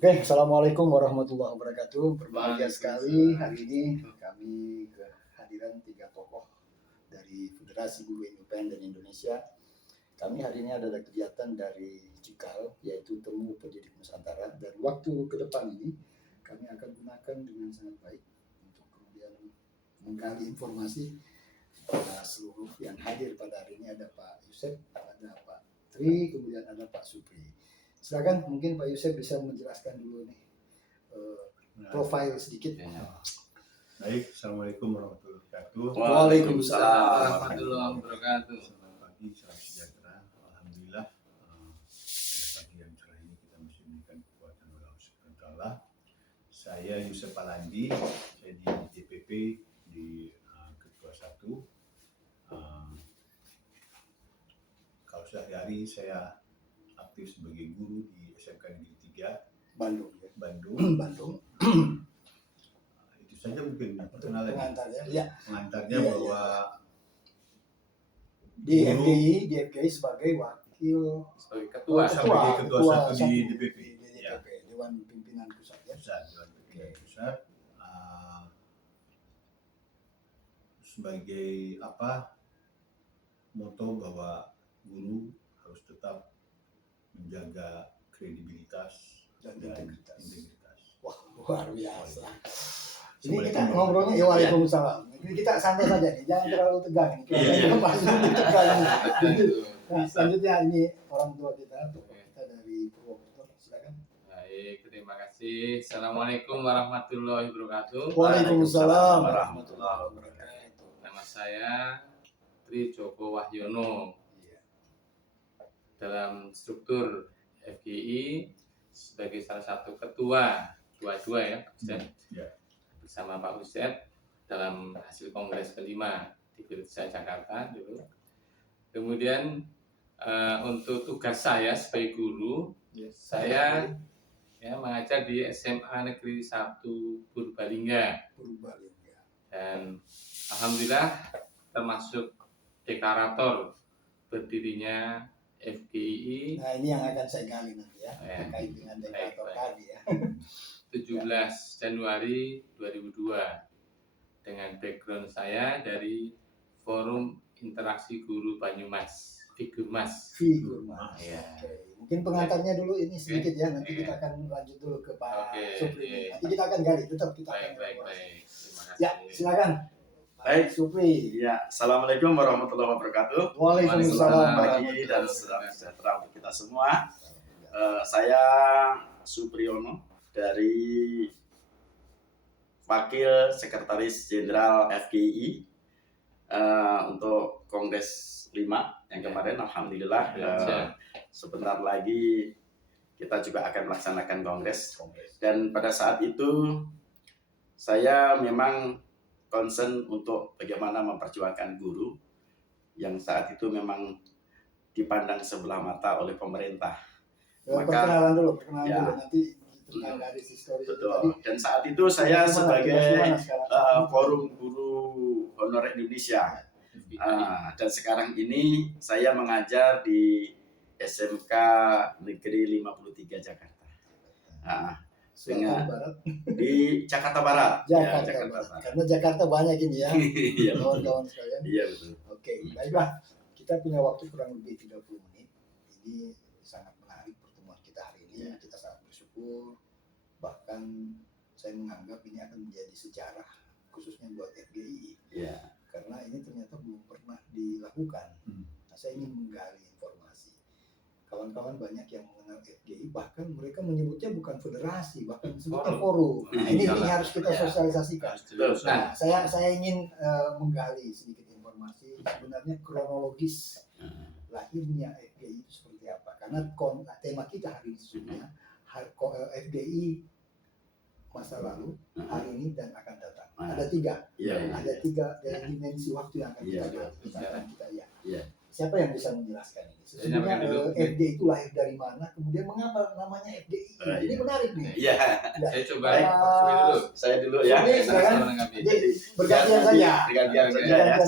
Oke, Assalamualaikum warahmatullahi wabarakatuh. Berbahagia sekali hari ini kami kehadiran 3 tokoh dari Federasi Guru Independen Indonesia. Kami hari ini adalah kegiatan dari Cikal, yaitu Temu Pendidik Nusantara. Dan waktu ke depan ini kami akan gunakan dengan sangat baik untuk kemudian menggali informasi pada seluruh yang hadir pada hari ini. Ada Pak Yusef, ada Pak Tri, kemudian ada Pak Supri. Silakan, mungkin Pak Yusef bisa menjelaskan dulu nih profil sedikit. Baik, Assalamualaikum warahmatullahi wabarakatuh. Waalaikumsalam warahmatullahi wabarakatuh. Selamat pagi, salam sejahtera. Alhamdulillah, pada pagi yang cerah ini kita masih diberikan kekuatan oleh Allah Subhanahu wa Ta'ala. Saya Yusef Palandi, saya di DPP di Ketua 1. Kalau sehari-hari saya aktif sebagai guru di SMK Negeri 3 Bandung. Bandung. Itu saja mungkin perkenalan pengantarnya Ya. bahwa Di guru FGI sebagai wakil Ketua ketua satu di DPP. Ya. Dewan Pimpinan Pusat ya. Dewan Pimpinan Pusat. Sebagai moto bahwa guru harus tetap menjaga kredibilitas dan integritas. Wah, luar biasa. Ini kita Assalamualaikum ngobrolnya ya waalaikumsalam. Ini kita santai saja nih, jangan terlalu tegang. Kita masih tegang. Nah, selanjutnya ini orang tua kita dari Purwokerto. Silakan. Baik, terima kasih. Assalamualaikum warahmatullahi wabarakatuh. Waalaikumsalam warahmatullahi wabarakatuh. Nama saya Tri Joko Wahyono. Dalam struktur FGI sebagai salah satu ketua dua ya, bersama Pak Ustadz dalam hasil kongres kelima di Gereja Jakarta dulu. Kemudian untuk tugas saya sebagai guru, saya mengajar di SMA Negeri 1 Purbalingga. Dan alhamdulillah termasuk deklarator berdirinya FGI. Nah, ini yang akan saya gali nanti ya, terkait dengan deklarator tadi ya. 17 Januari 2002 dengan background saya dari Forum Interaksi Guru Banyumas, Figurmas. Ya. Mungkin pengantarnya dulu ini sedikit ya, nanti kita akan lanjut dulu ke Pak Supri. Nanti kita akan gali, tetap kita akan baik. Terima kasih. Ya, silakan. Baik, Supri. ya, Assalamualaikum warahmatullahi wabarakatuh. Waalaikumsalam Pagi dan salam sejahtera untuk kita semua. Saya Supriyono dari Wakil Sekretaris Jenderal FGI untuk Kongres 5 yang kemarin. Alhamdulillah sebentar lagi kita juga akan melaksanakan kongres. Dan pada saat itu saya memang concern untuk bagaimana memperjuangkan guru yang saat itu memang dipandang sebelah mata oleh pemerintah. Perkenalan dulu nanti tentang garis histori. Betul. Dan saat itu saya sebagai Forum Guru Honor Indonesia. Dan sekarang ini saya mengajar di SMK Negeri 53 Jakarta. Dengan di Jakarta Barat. Jakarta Barat. Karena Jakarta banyak ini ya. Iya, kawan-kawan sekalian. Iya, betul. Oke, baiklah. Kita punya waktu kurang lebih 30 menit. Ini sangat menarik pertemuan kita hari ini. Kita sangat bersyukur. Bahkan saya menganggap ini akan menjadi sejarah khususnya buat FGI. Karena ini ternyata belum pernah dilakukan. Nah, saya ingin menggali informasi. Kawan-kawan banyak yang mengenal FGI, bahkan mereka menyebutnya bukan federasi, bahkan disebutnya forum. Nah, ini harus kita sosialisasikan. Nah, saya ingin menggali sedikit informasi sebenarnya kronologis lahirnya FGI itu seperti apa. Karena tema kita hari ini sesungguhnya FGI masa lalu, hari ini dan akan datang. Ada tiga, ada tiga dimensi waktu yang akan kita Siapa yang bisa menjelaskan ini? Sesungguhnya FGI itu lahir dari mana? Kemudian mengapa namanya FGI? Ini menarik nih. Saya coba dulu. Saya dulu ya. Jadi bergantian saja. Ya,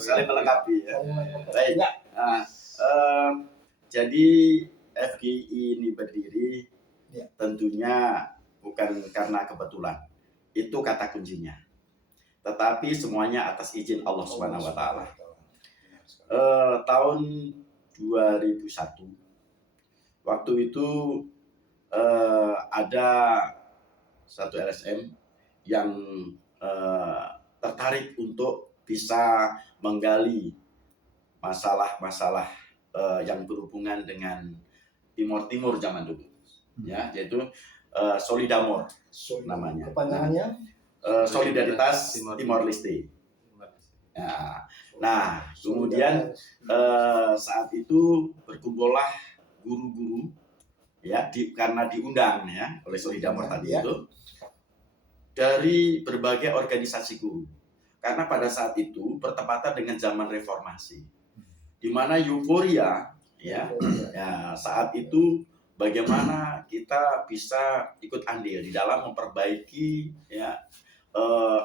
saling melengkapi ya. Baik. Jadi FGI ini berdiri Ya. tentunya bukan karena kebetulan. Itu kata kuncinya. Tetapi semuanya atas izin Allah Subhanahu wa taala. Tahun 2001 waktu itu ada satu LSM yang tertarik untuk bisa menggali masalah-masalah yang berhubungan dengan Timur zaman dulu, ya, yaitu Solidamor namanya. Kepanjangannya Solidaritas Timor Leste. Nah, kemudian saat itu berkumpullah guru-guru, ya, karena diundang ya oleh Solidamor tadi ya. itu dari berbagai organisasi guru. Karena pada saat itu bertepatan dengan zaman reformasi, di mana euforia, ya, saat itu bagaimana kita bisa ikut andil di dalam memperbaiki, ya,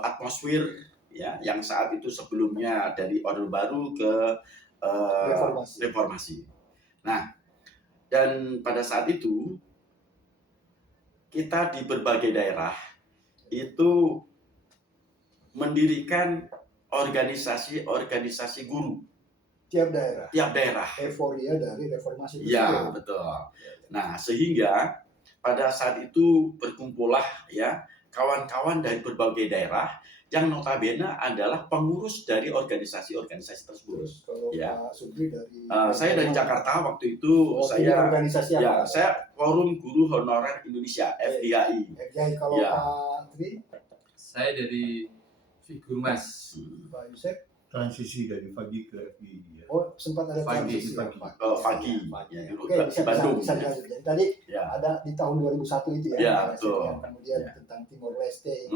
atmosfer, ya, yang saat itu sebelumnya dari Orde Baru ke reformasi. Nah, dan pada saat itu kita di berbagai daerah itu mendirikan organisasi guru. Tiap daerah. Euforia dari reformasi tersebut. Ya, betul. Nah, sehingga pada saat itu berkumpullah, ya, kawan-kawan dari berbagai daerah yang notabene adalah pengurus dari organisasi-organisasi tersebut. Terus kalau ya. Pak Subri dari saya dari Jakarta waktu itu. Saya organisasi ya, apa? saya Forum Guru Honorer Indonesia, FGHI. FGHI. Kalau ya. Pak Tri? Saya dari Figurmas. Pak Yusef? Transisi dari Fagi ke FGI. Ya. Oh, sempat ada transisi. Fagi. Ya. Dulu Oke, di Bandung. bisa dilanjut. Jadi tadi ya. ada di tahun 2001 itu ya. Ya, betul. Kemudian ya. tentang Timor Leste.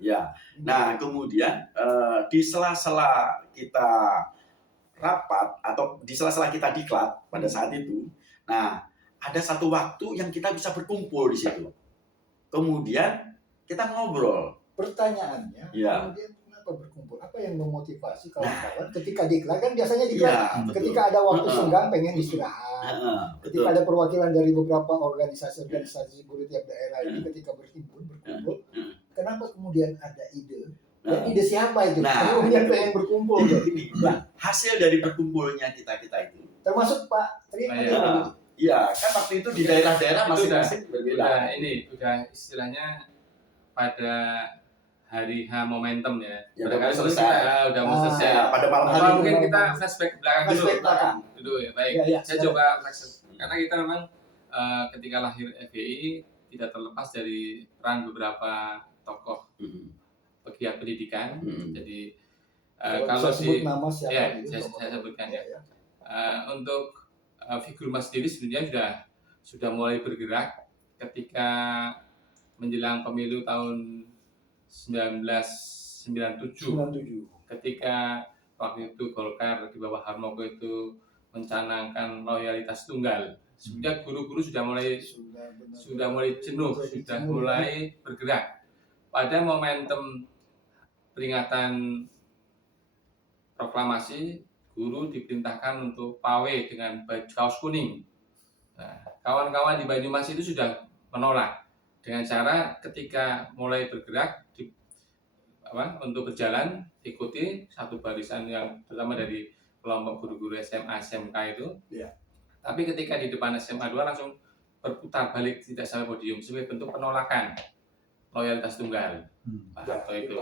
Ya. Nah, kemudian di sela-sela kita rapat atau di sela-sela kita diklat pada saat itu, nah, ada satu waktu yang kita bisa berkumpul di situ. Kemudian kita ngobrol. Pertanyaannya, ya. Kemudian kenapa berkumpul? Apa yang memotivasi kawan-kawan ketika diklat? Kan biasanya diklat ketika ada waktu senggang pengen istirahat. Ketika ada perwakilan dari beberapa organisasi guru tiap daerah ini ketika berkumpul, kenapa kemudian ada ide? Dan ide siapa itu? Kemudian pengen berkumpul. Hasil dari berkumpulnya kita itu. Termasuk Pak Tri. Iya, kan waktu itu di daerah-daerah masing-masing berbeda. Udah istilahnya pada hari H momentum ya. Udah selesai. Udah mau selesai. Pada malam hari mungkin kita flashback belakang dulu. Ya, baik. Saya coba flashback. Karena kita memang ketika lahir FGI tidak terlepas dari peran beberapa tokoh pegiat pendidikan. Jadi kalau sebut nama siapa saya sebutkan ya. Untuk Figurmas sendiri sebenarnya sudah mulai bergerak ketika menjelang pemilu tahun 1997. Ketika waktu itu Golkar di bawah Harmoko itu mencanangkan loyalitas tunggal. Sebenarnya guru-guru sudah mulai jenuh, sudah mulai bergerak. Pada momentum peringatan proklamasi, guru diperintahkan untuk pawai dengan baju kaos kuning. Nah, kawan-kawan di Banyumas itu sudah menolak dengan cara ketika mulai bergerak untuk berjalan ikuti satu barisan yang terutama dari kelompok guru-guru SMA SMK itu. Ya. Tapi ketika di depan SMA 2 langsung berputar balik tidak sampai podium sebagai bentuk penolakan loyalitas tunggal. Pak Harto itu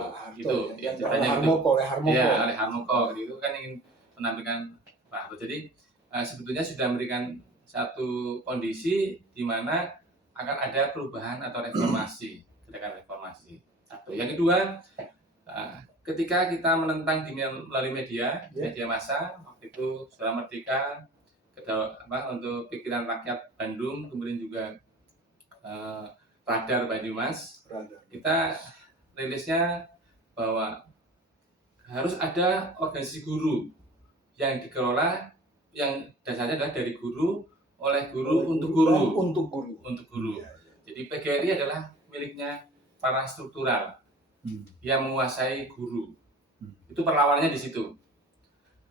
ya ceritanya itu. Oleh Harmoko gitu kan ingin menampilkan Pak Harto. Jadi sebetulnya sudah memberikan satu kondisi di mana akan ada perubahan atau reformasi, gerakan reformasi. Satu. Yang kedua, ketika kita menentang melalui media massa, waktu itu Suara Merdeka, untuk pikiran rakyat Bandung, kemudian juga Radar Banyumas, kita rilisnya bahwa harus ada organisasi guru yang dikelola, yang dasarnya adalah dari guru, oleh guru, untuk guru. Jadi PGRI adalah miliknya para struktural yang menguasai guru. Itu perlawanannya di situ.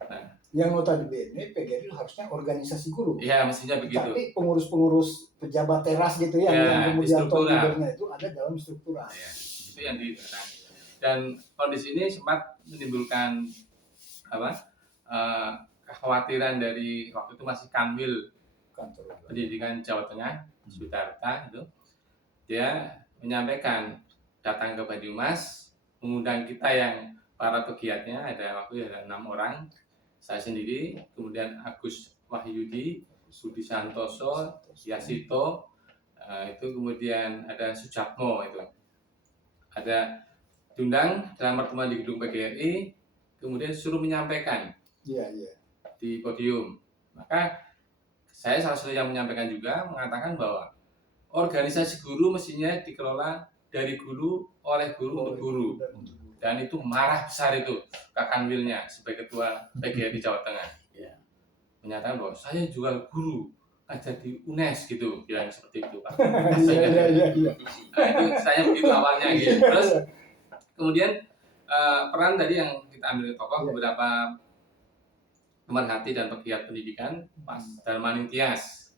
Nah, Yang notabene PGRI harusnya organisasi guru. Ya, mestinya begitu. Tapi pengurus-pengurus pejabat teras gitu ya, yang kemudian top leadernya itu ada dalam struktural. Ya, itu yang dan kondisi ini sempat menimbulkan kekhawatiran dari waktu itu masih Kanwil Pendidikan Jawa Tengah, Sudarta itu. Dia menyampaikan datang ke Banyumas, mengundang kita yang para pegiatnya, ada 6 orang, saya sendiri, kemudian Agus Wahyudi, Budi Santoso, Yasito, itu kemudian ada Sujatmo itu, ada diundang dalam pertemuan di gedung PGRI, kemudian suruh menyampaikan di podium. Maka saya salah satu yang menyampaikan juga mengatakan bahwa organisasi guru mestinya dikelola dari guru, oleh guru, untuk guru. Dan itu marah besar itu Kak Kanwilnya sebagai ketua PGRI Jawa Tengah. Ya. Menyatakan bahwa saya juga guru, ngajar di UNES gitu, bilang seperti itu Pak. Iya. Nah, itu saya begitu awalnya gitu. Terus kemudian peran tadi yang kita ambil tokoh beberapa pemerhati dan pegiat pendidikan, Pak Darmaning Tias,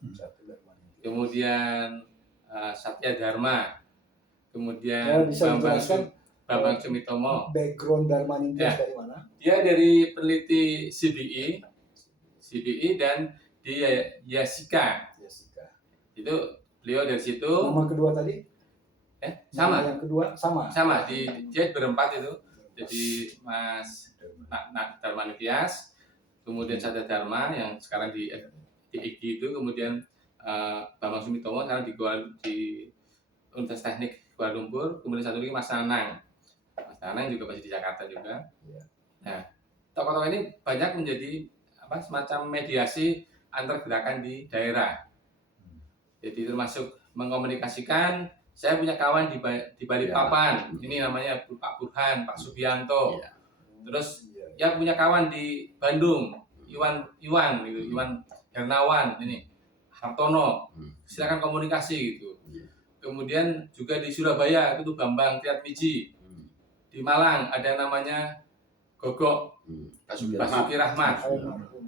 kemudian Satya Dharma, kemudian Bambang Sumitomo. Background Darmaning Tias dari mana? Dia dari peneliti CBI dan di Yasika. Itu beliau dari situ. Nama kedua tadi? Sama. Yang kedua sama. Sama dia berempat itu. Jadi Mas Darmaning Tias, kemudian Satya Dharma yang sekarang di IGI itu, kemudian Bambang Sumitomo sekarang di Universitas Teknik Kuala Lumpur, kemudian satu lagi Mas Nanang. Mas Nanang juga masih di Jakarta juga. Nah, tokoh-tokoh ini banyak menjadi semacam mediasi antar gerakan di daerah. Jadi termasuk mengkomunikasikan, saya punya kawan di Balikpapan, ini namanya Pak Burhan, Pak Subianto. Terus ya punya kawan di Bandung, Iwan Hernawan, ini Hartono, silakan komunikasi gitu. Kemudian juga di Surabaya itu Bambang Triatmiji. Di Malang ada namanya Gogok Basuki Rahmat,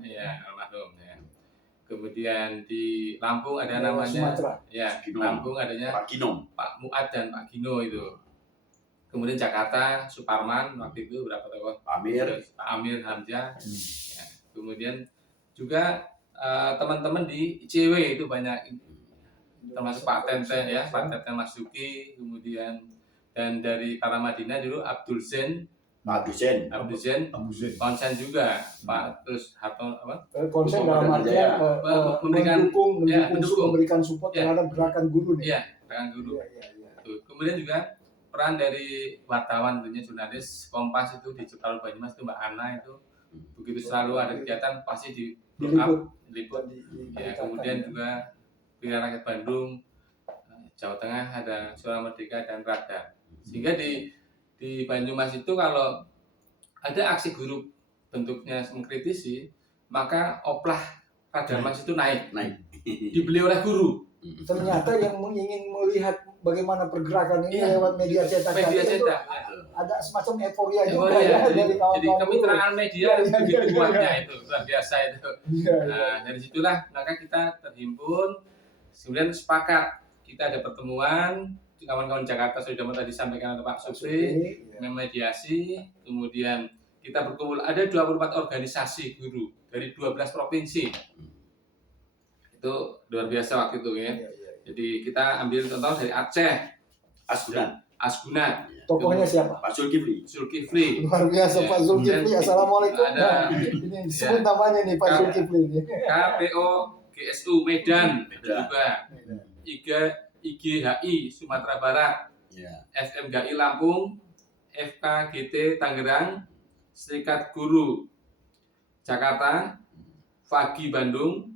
ya almarhum. Ya. Kemudian di Lampung ada namanya Lampung adanya Pak Muad dan Pak Gino itu. Kemudian Jakarta Suparman waktu itu berapa tokoh? Pak Amir Hamzah. Ya. Kemudian juga teman-teman di ICW itu banyak, termasuk Pak Tenten ya, Pak Tenten Masuki, kemudian dan dari Paramadina dulu Abdul Zen konsen juga, Pak, terus Harto konsen dalam artian memberikan support terhadap gerakan guru nih. Iya, gerakan guru. Kemudian juga peran dari wartawan, tentunya jurnalis Kompas itu di Ciptalu Banyumas itu Mbak Ana itu begitu selalu ada kegiatan pasti diliput. Ya, kemudian juga Pilihan Rakyat Bandung, Jawa Tengah ada Suara Merdeka dan Radar. Sehingga di Banyumas itu kalau ada aksi guru bentuknya mengkritisi, maka oplah Radar Mas itu naik. Dibeli oleh guru. Ternyata yang ingin melihat bagaimana pergerakan ini lewat media cetak itu ada semacam euforia juga ya dari kawan-kawan. Jadi kemitraan media begitu kuatnya itu, luar biasa itu. Nah, dari situlah maka kita terhimpun, kemudian sepakat kita ada pertemuan, kawan-kawan Jakarta sudah tadi disampaikan oleh Pak Supri, memediasi, kemudian kita berkumpul ada 24 organisasi guru dari 12 provinsi. Itu luar biasa waktu itu ya. Jadi kita ambil contoh dari Aceh, Asgunat. Tokohnya siapa? Pak Zulkifli. Luar biasa Pak Zulkifli. Assalamualaikum. Ini sebut namanya nih Pak Zulkifli. KPO GSU Medan juga. IGHI Sumatera Barat. FMGI Lampung, FKGT Tangerang, Serikat Guru Jakarta, FAGI Bandung,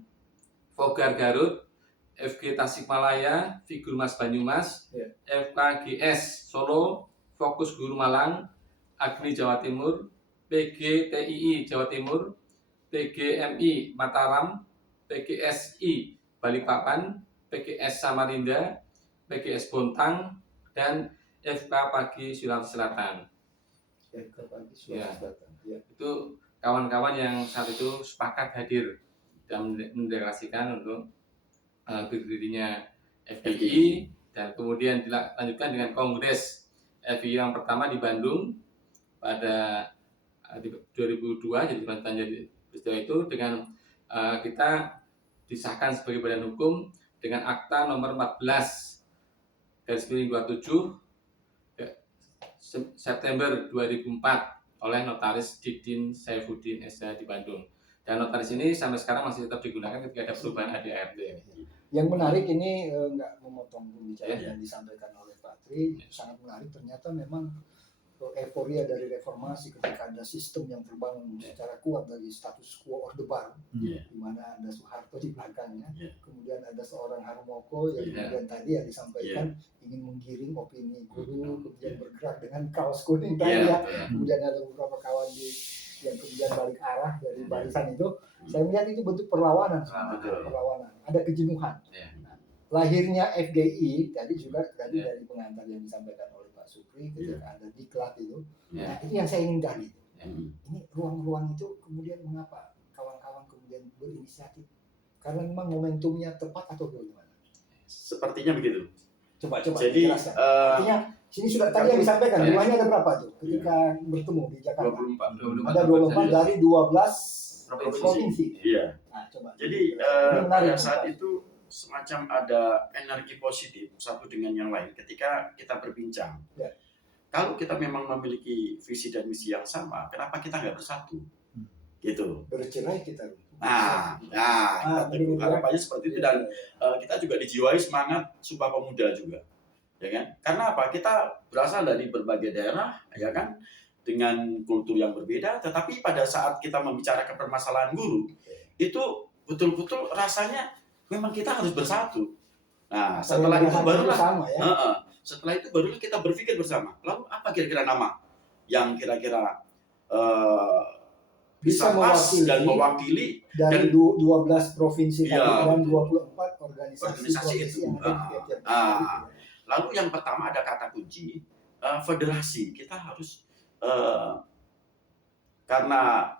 Fogar Garut, FG Tasikmalaya, Figurmas Banyumas, FKGS Solo, Fokus Guru Malang, Agni Jawa Timur, PGTII Jawa Timur, PGMI Mataram, PGSI Balikpapan, PGS Samarinda, PGS Bontang, dan FK Pagi Sulawesi Selatan. Itu kawan-kawan yang saat itu sepakat hadir dan mendeklarasikan untuk berdirinya FGI, dan kemudian dilanjutkan dengan kongres FGI yang pertama di Bandung pada 2002. Jadi peristiwa itu dengan kita disahkan sebagai badan hukum dengan akta nomor 14/27 September 2004 oleh notaris Didin Saifuddin SH di Bandung. Dan notaris ini sampai sekarang masih tetap digunakan ketika ada perubahan ADART. Yang menarik ini nggak memotong pembicaraan yang disampaikan oleh Pak Tri, sangat menarik. Ternyata memang euforia dari reformasi ketika ada sistem yang terbangun secara kuat dari status quo Orde Baru, di mana ada Soeharto di belakangnya, kemudian ada seorang Harmoko yang kemudian tadi yang disampaikan ingin menggiring opini guru, kemudian bergerak dengan kaos kuning tadi kemudian ada beberapa kawan yang kemudian balik arah dari barisan itu. Saya melihat itu bentuk perlawanan, ada kejenuhan. Lahirnya FGI tadi juga dari pengantar yang disampaikan oleh Pak Supri ketika ada diklat itu. Nah, itu yang saya ingin gali. Ini ruang-ruang itu kemudian mengapa kawan-kawan kemudian berinisiatif? Karena memang momentumnya tepat atau bagaimana? Sepertinya begitu. Coba jadi jelaskan. Artinya sini sudah tadi yang disampaikan jumlahnya ada berapa tuh ketika bertemu di Jakarta? 24. Ada 24 dari 12 provinsi. Iya. Nah, coba. Jadi pada saat itu semacam ada energi positif satu dengan yang lain ketika kita berbincang. Kalau kita memang memiliki visi dan misi yang sama, kenapa kita nggak bersatu? Gitu. Bercerai kita. Harapannya seperti itu, dan kita juga dijiwai semangat Sumpah Pemuda juga, ya kan? Karena apa? Kita berasal dari berbagai daerah, ya kan? Dengan kultur yang berbeda, tetapi pada saat kita membicarakan permasalahan guru, itu betul-betul rasanya memang kita harus bersatu. Nah, setelah itu barulah kita berpikir bersama. Lalu apa kira-kira nama yang kira-kira bisa pas dan mewakili dari 12 provinsi tadi dan 24 organisasi itu. Lalu yang pertama ada kata kunci federasi. Kita harus karena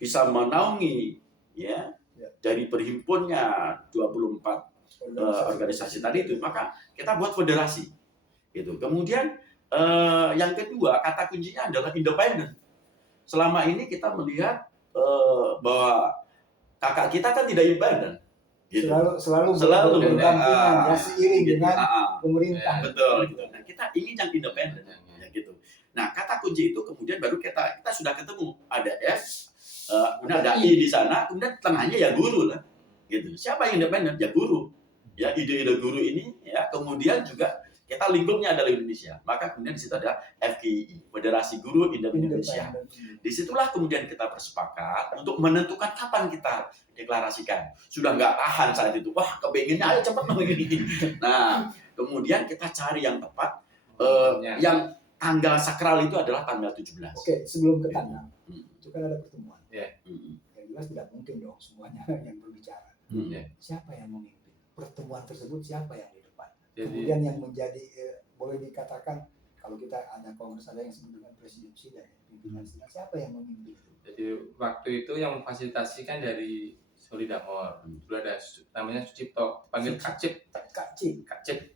bisa menaungi dari berhimpunnya 24 organisasi tadi itu, maka kita buat federasi gitu. Kemudian yang kedua kata kuncinya adalah independen. Selama ini kita melihat bahwa kakak kita kan tidak independen gitu. selalu berdampingan seiring dengan pemerintah. Betul gitu. Nah, kita ingin yang independen gitu. Nah, kata kunci itu kemudian baru kita sudah ketemu, ada F, kemudian ada I di sana, kemudian tengahnya ya guru lah, gitu. Siapa yang independen? Ya guru. Ya, ide-ide guru ini, ya. Kemudian juga kita lingkupnya adalah Indonesia. Maka kemudian di situ ada FGI, Federasi Guru Indonesia. Disitulah kemudian kita bersepakat untuk menentukan kapan kita deklarasikan. Sudah nggak tahan saat itu. Wah, kepengennya ayo cepat begini. Nah, kemudian kita cari yang tepat, yang tanggal sakral itu adalah tanggal 17. Oke, sebelum ke tanggal, itu kan ada pertemuan. Yang jelas tidak mungkin dong semuanya yang berbicara. Siapa yang memimpin pertemuan tersebut? Siapa yang di depan? Kemudian yang menjadi boleh dikatakan kalau kita ada kongres ada yang disebut dengan presidensi dan pimpinan sidang, siapa yang memimpin itu? Jadi waktu itu yang memfasilitasi kan dari Solidamor. Dulu ada namanya Sucipto, panggil Kak Cip.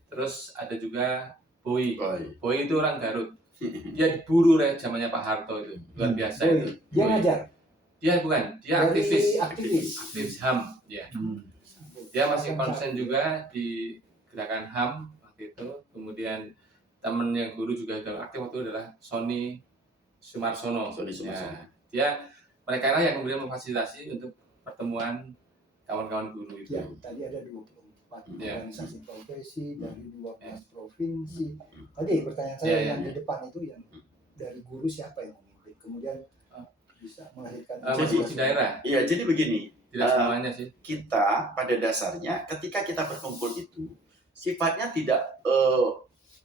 Terus ada juga Boy itu orang Garut. Dia diburu zamannya Pak Harto itu, luar biasa itu. Dia ngajar? Dia bukan, dia aktivis HAM. Ya. Dia masih konsen juga di gerakan HAM waktu itu. Kemudian temen yang guru juga aktif waktu itu adalah Sony Sumarsono. Ya, mereka lah yang kemudian memfasilitasi untuk pertemuan kawan-kawan guru itu. Ya, tadi ada 24 organisasi profesi dari 12 provinsi. Tadi pertanyaan saya yang di depan itu yang dari guru siapa yang memimpin? Kemudian bisa melahirkan di daerah. Iya, jadi begini. Tidak semuanya sih. Kita pada dasarnya ketika kita berkumpul itu sifatnya tidak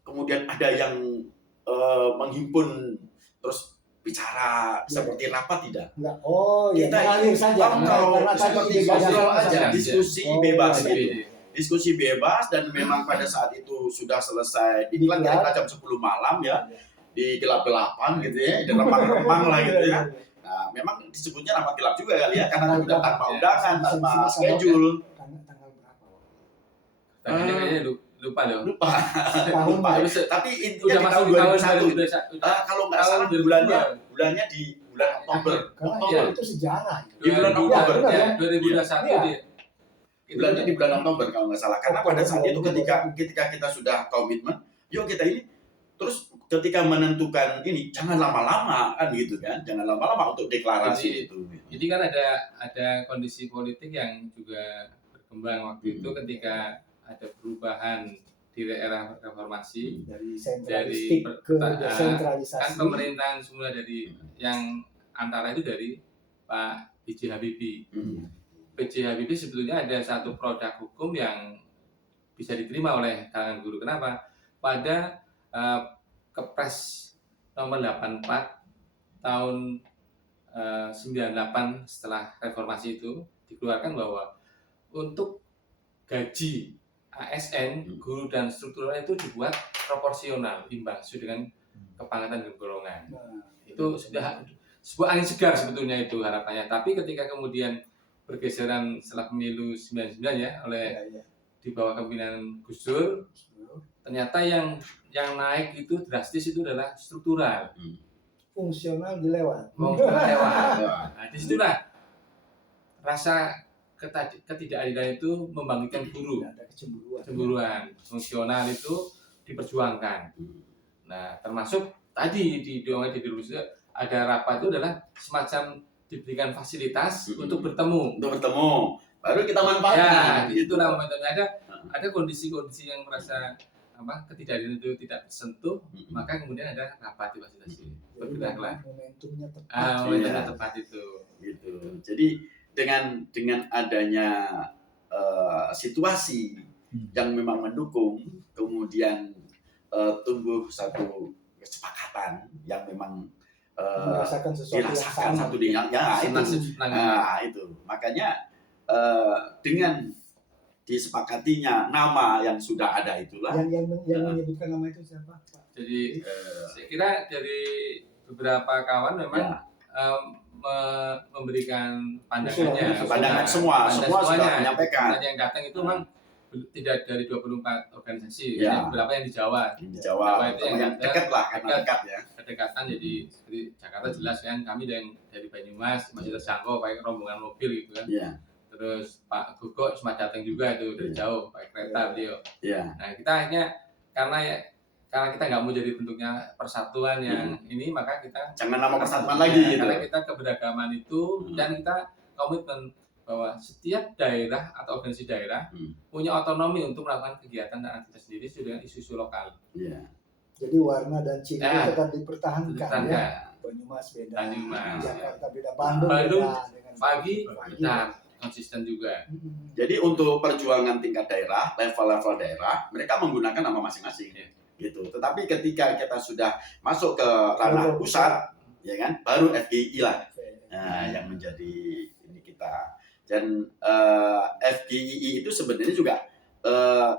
kemudian ada yang menghimpun terus bicara seperti rapat, tidak. Enggak. Oh, kita mengalir saja. Karena seperti ngobrol aja, diskusi bebas gitu. Diskusi bebas, dan memang pada saat itu sudah selesai diklat kira-kira jam 10 malam ya, di gelap-gelapan gitu ya, di remang-remang lah gitu ya. Nah, memang disebutnya rapat gelap juga kali ya, karena Tanggal sudah berapa? tanpa Ya. undangan, tanpa Sama-sama. schedule. Tanggal berapa? Tadinya kayaknya lupa loh. Lupa. Tahun Lupa. Terus Tapi intinya udah di masuk tahun di tahun 2021. 2021. Kalau nggak Tahun salah 2022. bulannya di bulan Oktober. Karena Oktober. itu sejarah. Di bulan Oktober. Iya, Ya, iya. 2021 Iya. dia. Bulannya di bulan Oktober kalau nggak salah. Karena pada saat itu Oktober. ketika kita sudah komitmen, yuk kita ini terus ketika menentukan ini jangan lama-lama kan gitu kan, jangan lama-lama untuk deklarasi itu. Jadi kan ada kondisi politik yang juga berkembang waktu itu ketika ada perubahan di era reformasi Dari sentralistik ke desentralisasi. kan pemerintahan semula dari yang antara itu dari Pak B.J. Habibie. B.J. Habibie sebetulnya ada satu produk hukum yang bisa diterima oleh kalangan guru. Kenapa? Pada Kepres nomor 84 tahun 98 setelah reformasi itu dikeluarkan bahwa untuk gaji ASN, guru dan struktural itu dibuat proporsional, imbang sesuai dengan kepangkatan dan golongan. Itu sudah sebuah angin segar sebetulnya itu harapannya. Tapi ketika kemudian bergeseran setelah pemilu 99 ya oleh di bawah kepemimpinan Gus Dur, ternyata yang naik itu drastis itu adalah struktural. Fungsional dilewat. Nah, disitulah rasa ketidakadilan itu membangkitkan guru. Ada kecemburuan. Cemburuan fungsional itu diperjuangkan. Nah, termasuk tadi di ada rapat itu adalah semacam diberikan fasilitas untuk bertemu. Baru kita manfaatkan. Ya, itulah momentumnya. Ada kondisi-kondisi yang merasa ketidakadilan itu tidak tersentuh, maka kemudian ada rapat difasilitasi. Bergeraklah. Momentumnya tepat. Momentumnya tepat itu. Gitu. Jadi dengan adanya situasi yang memang mendukung, kemudian tumbuh satu kesepakatan yang memang merasakan sesuatu yang dirasakan sama. satu dengan itu. Makanya dengan disepakatinya nama yang sudah ada itulah yang menyebutkan nama itu siapa, Pak? Jadi saya kira dari beberapa kawan memang memberikan pandangannya. Pandangan semua sudah menyampaikan. Yang datang itu memang tidak dari 24 organisasi, Ya. beberapa yang di Jawa. Di Jawa itu yang dekat lah, karena dekat ya. Kedekatan jadi seperti Jakarta jelas kan, kami dari Banyumas masih terjangkau pakai rombongan mobil gitu kan. Iya. Terus Pak Gugo sempat datang juga itu dari jauh pakai kereta beliau. Iya. Nah kita akhirnya karena kita nggak mau jadi bentuknya persatuan yang ini, maka kita Jangan nama persatuan lagi gitu. karena kita keberagaman itu dan kita komitmen bahwa setiap daerah atau organisasi daerah punya otonomi untuk melakukan kegiatan dan aktivitas sendiri sesuai dengan isu-isu lokal. Iya. Jadi warna dan ciri tetap dipertahankan ya. Banyumas beda, Banyumas, Jakarta beda, Bandung beda. Dengan pagi kita konsisten juga. Jadi untuk perjuangan tingkat daerah, level-level daerah, mereka menggunakan nama masing-masing, gitu. Tetapi ketika kita sudah masuk ke ranah pusat, ya kan, baru FGI lah, yang menjadi ini kita. Dan FGI itu sebenarnya juga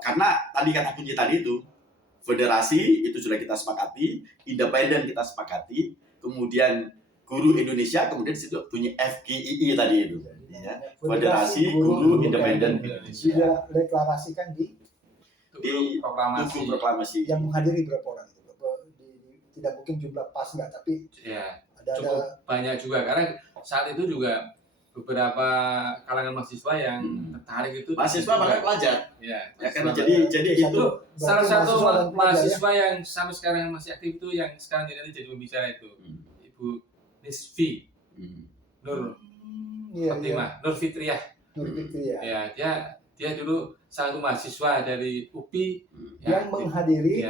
karena tadi kata kunci tadi itu, federasi itu sudah kita sepakati, independen kita sepakati, kemudian guru Indonesia, kemudian di situ bunyi FGII tadi itu. Ya, Federasi Guru Independen Indonesia. Sudah deklarasikan di Tugu proklamasi. Yang menghadiri berapa orang itu? Tidak mungkin jumlah pas nggak, tapi ya, ada cukup banyak juga karena saat itu juga beberapa kalangan mahasiswa yang tertarik itu. Mahasiswa bahkan pelajar. Ya, kan jadi itu salah satu mahasiswa yang sampai sekarang masih aktif itu yang sekarang jadi pembicara itu Ibu Nisfi Nur Fatimah, Nur Fitriah. Ya, dia dulu salah satu mahasiswa dari UPI yang menghadiri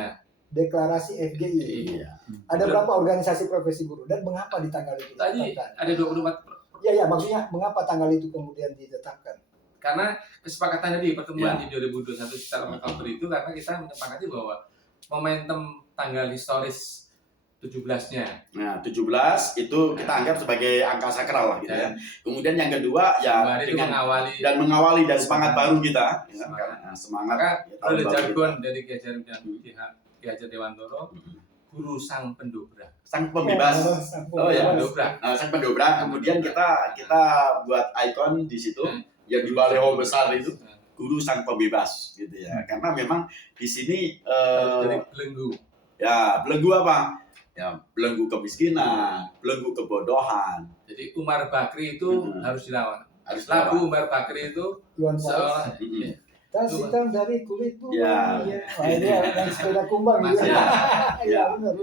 deklarasi FGI. Ada berapa organisasi profesi guru dan mengapa di tanggal itu? Tadi ada 24. Ya, maksudnya mengapa tanggal itu kemudian ditetapkan? Karena kesepakatan di pertemuan di 2021 secara Oktober itu karena kita menyepakati bahwa momentum tanggal historis 17-nya. Nah, 17 itu kita anggap sebagai angka sakral lah gitu ya. Kemudian yang kedua ya dengan mengawali dan semangat baru kita. Semangat. Maka ada jargon dari Ki Hajar Dewantoro, guru sang pendobrak. Sang pembebas. Oh ya. Pendobrak. Nah, sang pendobrak. Kemudian kita buat ikon di situ yang di baleho besar itu, guru sang pembebas gitu ya. Karena memang di sini dari belenggu. ya belenggu apa? Ya belenggu kemiskinan, belenggu kebodohan. Jadi Umar Bakri itu harus dilawan. Harus Lagu dilawan. Umar Bakri itu Tuan seolah Tas hitam dari kulit bunga. Ya. Wah, ini yang sepeda kumbang gitu. Ya. Iya, benar.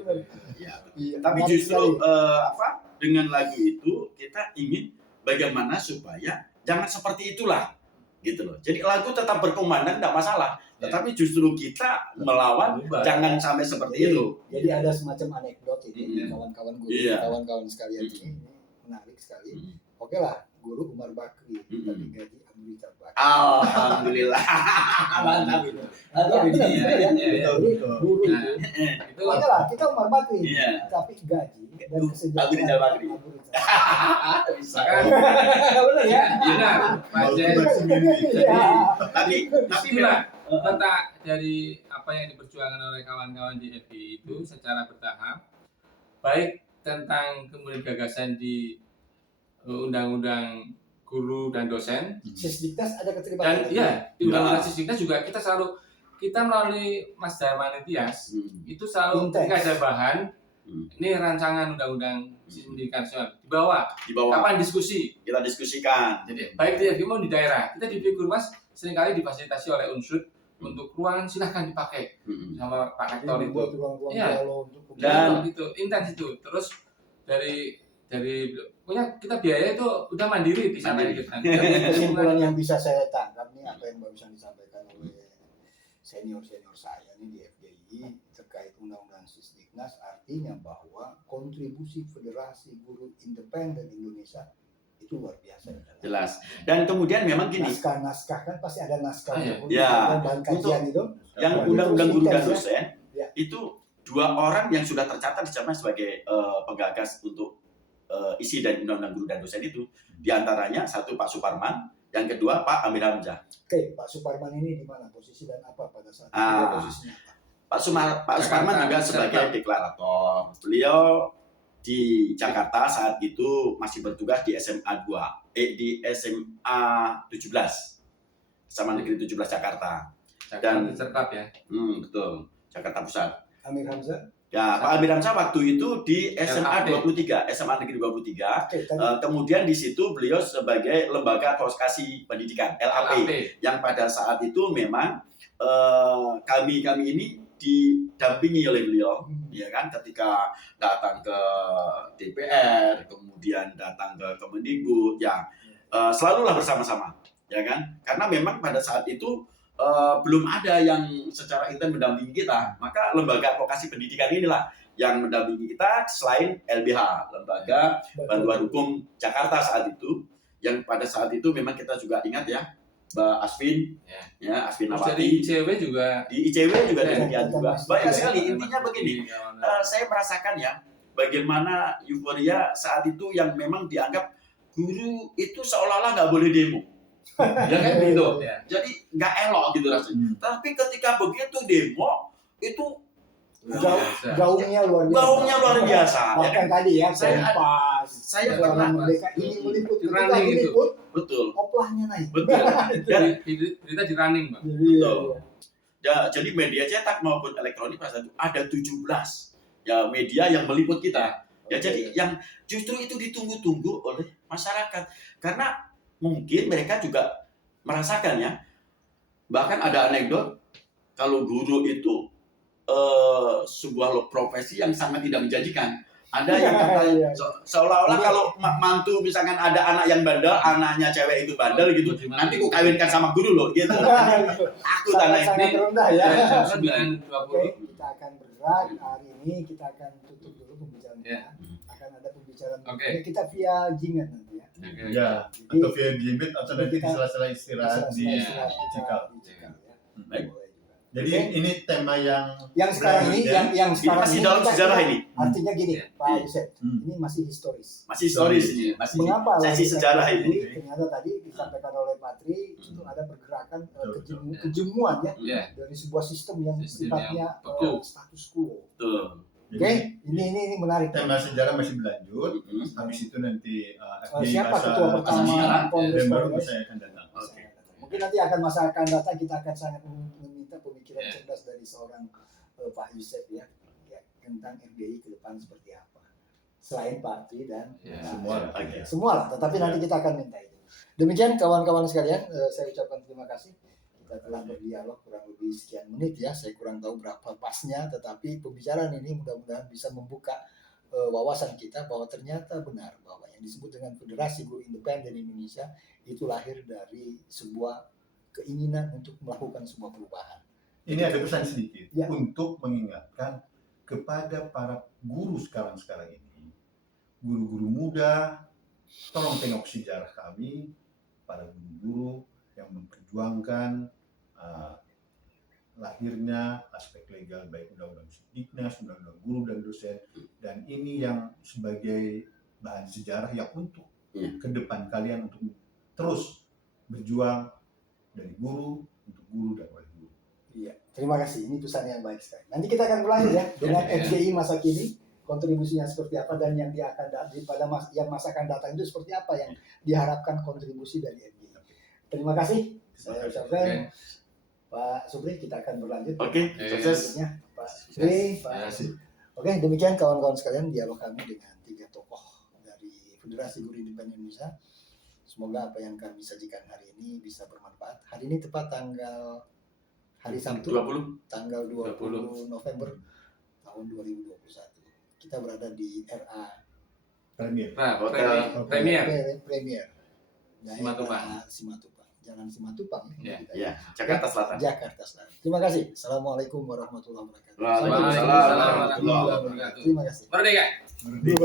Ya. Iya, Tapi menarik justru sekali. dengan lagu itu kita ingin bagaimana supaya jangan seperti itulah gitu loh. Jadi lagu tetap berkumandang tidak masalah, tetapi justru kita melawan jangan sampai seperti itu. Jadi ada semacam anekdot ini kawan-kawan guru, Iya. kawan-kawan sekalian ini menarik sekali. Oke lah, guru Umar Bakri, tapi gaji Abu Rizal Bakri. Alhamdulillah. Mantap itu. Betul, Benar ya. iya. Jadi guru itu, itu oke lah kita Umar Bakri, Iya. tapi gaji dan Abu kesejahteraan Rizal Bakri. Abu Rizal. Bisa. Benar ya? benar, Pak Jen. Iya. Tapi Itulah letak dari apa yang diperjuangkan oleh kawan-kawan di FGI itu secara bertahap, baik tentang kemudian gagasan di undang-undang guru dan dosen, Sisdiknas ada dan keterlibatan. ya di undang-undang Sisdiknas juga kita melalui Mas Darmawan Tias itu selalu Intens. ketika ada bahan ini rancangan undang-undang sistem pendidikan nasional di bawah kapan diskusi. kita diskusikan. Jadi baik di FGI maupun di daerah, kita di Kurmas seringkali difasilitasi oleh unsur untuk ruangan silahkan dipakai sama Pak Rektor itu. Buat ruang-ruang Iya. dialog untuk Dan- itu intens itu. Terus dari punya kita biaya itu udah mandiri di sana Mandiri. gitu kan. kesimpulan yang bisa saya tangkap nih apa yang barusan disampaikan oleh senior saya nih di FGI terkait undang-undang Sisdiknas, artinya bahwa kontribusi Federasi Guru Independen Indonesia itu luar biasa. Jelas. Dan kemudian memang gini, Naskah kan pasti ada naskahnya. Ya. Bahan kajian itu. yang Jadi undang-undang terus guru dan intens, dosen Ya. itu 2 orang yang sudah tercatat di sana sebagai penggagas untuk isi dari undang-undang guru dan dosen itu. Di antaranya satu Pak Suparman, yang kedua Pak Amir Hamzah. Oke, Pak Suparman ini di mana posisi dan apa pada saat itu? Ah. Posisinya apa? Pak Suparman juga sebagai deklarator. Beliau di Jakarta saat itu masih bertugas di di SMA 17. SMA Negeri 17 Jakarta. Dan- cerkap ya. Betul. Jakarta Pusat. Amir Hamzah. Ya, Pak Amir Hamzah waktu itu di SMA LAP. 23, SMA Negeri 23. Oke, tadi Kemudian di situ beliau sebagai lembaga advokasi pendidikan LAP, yang pada saat itu memang kami ini didampingi oleh beliau, ya kan, ketika datang ke DPR, kemudian datang ke Kemendikbud, ya selalulah bersama-sama, ya kan, karena memang pada saat itu belum ada yang secara intens mendampingi kita, maka lembaga advokasi pendidikan inilah yang mendampingi kita selain LBH, Lembaga Bantuan Hukum Jakarta saat itu, yang pada saat itu memang kita juga ingat ya, Mbak Asvin, ya Asvin Terus dari Nawati, ICW juga di ICW juga Ya, demikian juga. Banyak sekali. Intinya begini, Kawan-kawan. saya merasakan ya bagaimana euforia saat itu yang memang dianggap guru itu seolah-olah nggak boleh demo. Ya kan gitu. Ya. Jadi nggak elok gitu rasanya. Tapi ketika begitu demo itu gaungnya luar biasa. gaungnya luar biasa. Ya Bahkan kan? tadi ya, Saya- Kompas, saya Suara pernah- Merdeka ini meliput, ketika Running itu. meliput, Betul, oplahnya naik. betul. Dan Berita di running, Bang. Betul. Jadi media cetak maupun elektronik pada saat itu ada 17 ya media yang meliput kita. Ya jadi yang justru itu ditunggu-tunggu oleh masyarakat karena mungkin mereka juga merasakan ya. Bahkan ada anekdot kalau guru itu sebuah profesi yang sangat tidak menjanjikan. Ada yang katanya seolah-olah kalau mantu misalkan ada anak yang bandel, anaknya cewek itu bandel gitu. Nanti ku kawinkan sama guru loh gitu. Aku tanah ini. sangat rendah ya. 920. Oke, kita akan bergerak hari ini, kita akan tutup dulu pembicaraan Ya. kita. Akan ada pembicaraan Oke. berikutnya. Kita via jingan nanti ya. Ya, Jadi atau via Gambit atau nanti di sela-sela istirahat di istirahat kita Cikal. di Cikal ya. Baik. Boleh juga. Jadi Oke. ini tema yang Yang sekarang ini, Ya. yang Ini sekarang masih ini dalam kita- sejarah ini. Artinya gini, Ya. Pak Yusef, Hmm. ini masih historis. Masih historis ini, masih Mengapa sesi lagi sejarah tadi, ini. ternyata tadi disampaikan oleh Patri itu ada pergerakan Betul, kejemuan ya Ya. dari sebuah sistem yang Sistem sifatnya yang beku. status quo. Betul. Oke, ini menarik. Tema sejarah masih berlanjut. Habis itu nanti Siapa masa ketua pertama sejarah, Kongres dan baru Kongres? saya akan datang. Oke. Mungkin nanti akan masa akan datang kita akan sangat meminta pemikiran Ya. cerdas dari seorang Pak Yusef ya tentang FGI ke depan seperti apa. Selain Pak Tri dan Ya. Semua. Oke. semua lah, tetapi nanti kita akan minta itu. Demikian kawan-kawan sekalian, saya ucapkan terima kasih. Kita telah berdialog kurang lebih sekian menit ya, saya kurang tahu berapa pasnya, tetapi pembicaraan ini mudah-mudahan bisa membuka wawasan kita bahwa ternyata benar bahwa yang disebut dengan Federasi Guru Independen Indonesia itu lahir dari sebuah keinginan untuk melakukan sebuah perubahan. Ini ada pesan sedikit Ya. untuk mengingatkan kepada para guru sekarang ini, guru-guru muda, tolong tengok sejarah kami, para guru-guru yang memperjuangkan lahirnya aspek legal baik undang-undang Sudiknas, undang-undang guru dan dosen, dan ini yang sebagai bahan sejarah yang untuk ke depan kalian untuk terus berjuang dari guru untuk guru dan oleh guru. Iya, terima kasih. Ini pesan yang baik sekali. Nanti kita akan berlanjut ya dengan FGI masa kini, kontribusinya seperti apa dan yang dia akan pada yang masa akan datang itu seperti apa yang diharapkan kontribusi dari FGI. Terima kasih. Saya ucapkan Pak Supri, kita akan berlanjut. Oke, sukses. Pak Supri, Pak. Oke, demikian kawan-kawan sekalian dialog kami dengan 3 tokoh dari Federasi Guru Independen Indonesia. Semoga apa yang kami sajikan hari ini bisa bermanfaat. Hari ini tepat hari Sabtu 20. tanggal 20 November tahun 2021. Kita berada di RA Premier. Premier. Simatupang. Jalan Simatupang. Ya, Jakarta Selatan. Jakarta Selatan. Terima kasih. Assalamualaikum warahmatullahi wabarakatuh. Waalaikumsalam warahmatullahi wabarakatuh. Terima kasih. Merdeka. Merdeka.